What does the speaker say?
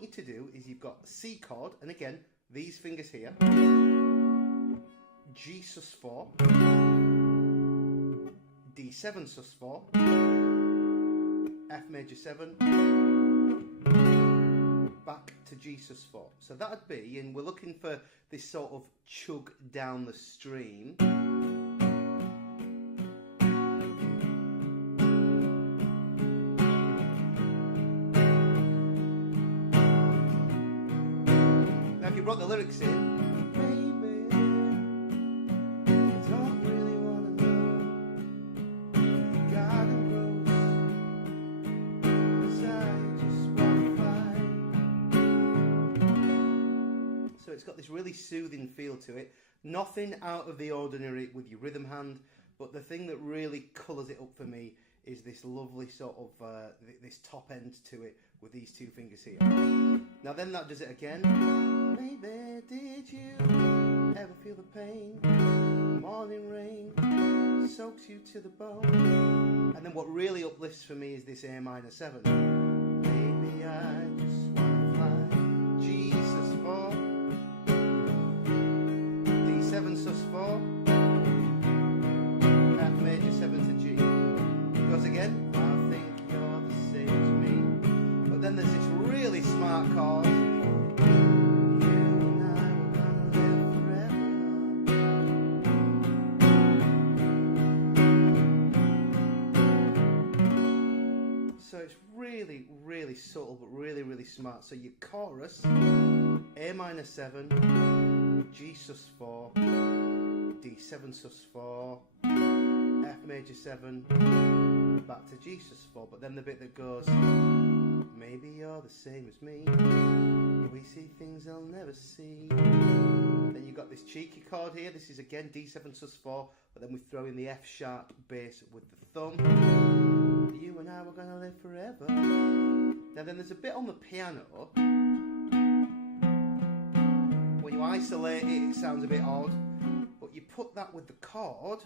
want you to do is you've got C chord, and again, these fingers here, G sus4, D7 sus4, F major 7, back to G sus4. So that would be, and we're looking for this sort of chug down the stream. Now if you brought the lyrics in, it's got this really soothing feel to it. Nothing out of the ordinary with your rhythm hand, but the thing that really colours it up for me is this lovely sort of this top end to it with these two fingers here. Now then that does it again. Baby, did you ever feel the pain? Morning rain soaks you to the bone. And then what really uplifts for me is this A minor 7. Baby, I just wanna fly. G sus4, D7 sus4, F major 7 to G. Goes again. I think you're the same as me. But then there's this really smart chord. You and I were gonna live forever. So it's really, really subtle, but really, really smart. So your chorus, A minor 7, G sus4, D7 sus4, F major 7, back to G sus4. But then the bit that goes, maybe you're the same as me, we see things I'll never see. Then you've got this cheeky chord here. This is again D7 sus4, but then we throw in the F sharp bass with the thumb. You and I were gonna live forever. Now then there's a bit on the piano. When you isolate it, it sounds a bit odd, but you put that with the chord,